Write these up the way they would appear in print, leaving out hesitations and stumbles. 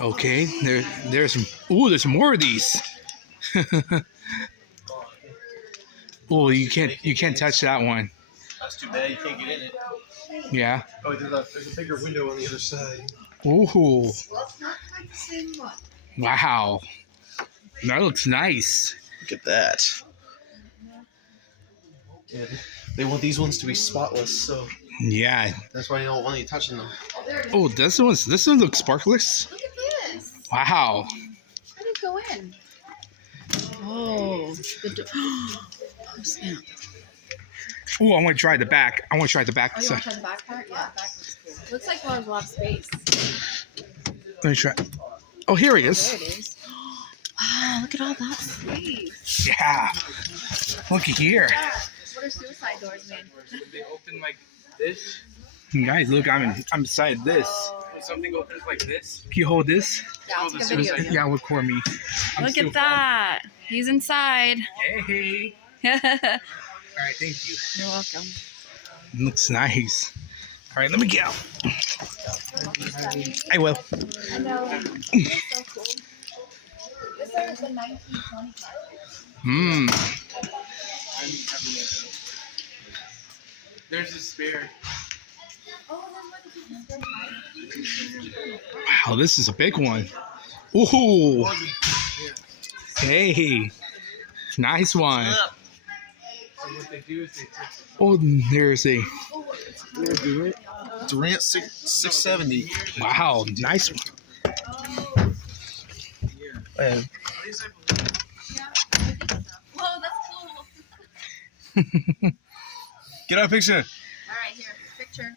Okay, there's more of these. Oh, you can't touch that one. That's too bad. You can't get in it. Yeah. Oh, there's a bigger window on the other side. Ooh, Well, it's not quite the same one. wow, that looks nice. Look at that. Yeah, they want these ones to be spotless, so Yeah. that's why you don't want you touching them. Oh, there it is. Oh, this one looks sparkless. Look at this. Wow. How did it go in? Oh, the door. Oh, snap. Oh, I want to try the back. I want to try the back. Oh, you want to try the back part? Yeah, the back looks cool. Looks like there's a lot of space. Let me try. Oh, here he There is. it is. Wow, look at all that space. Yeah. Looky here. What are suicide doors made? They open like this. Guys, look, I'm inside this. If something opens like this. Can you hold this? Yeah, I'll take a video. Yeah, record me. I'm Look still at that. He's inside. Hey. You're All right, thank you. welcome. Looks nice. All right, let me get out. I will. I know. It's so cool. This one is the 1920 car. Mmm. There's a spare. Oh, there's one. Wow, this is a big one. Ooh. Hey. Nice one. So what they do is they take Oh, there's a. Durant 670. Wow, nice one. And Whoa, that's cool. get out a picture. All right, here, picture.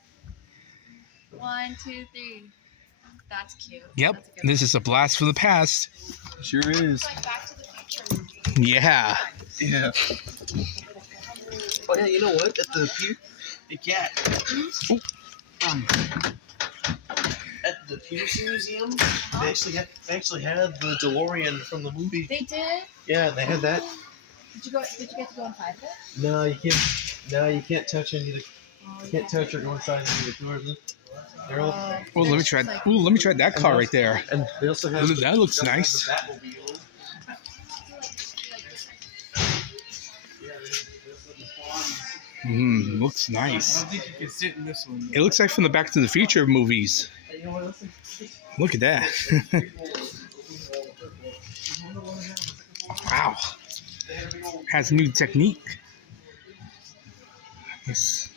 1, 2, 3. That's cute. Yep, That's a good this is a blast from the past. Sure is. one. Like Back to the Future. Yeah. Yeah. Oh yeah, you know what? At the at the Peterson Museum, they actually had the DeLorean from the movie. They did? Yeah, they had that. Did you get to go inside of it? No, you can't. No, you can't touch any of the. You can't touch or go inside any of the doors. They're all. Oh, let me try. Oh, let me try that car right there. And they also have. That looks they also have nice. the Batmobile. Looks I nice. don't think you can sit in this one. It looks like from the Back to the Future movies. You know what else? Look at that. Wow. Has new technique. Yes.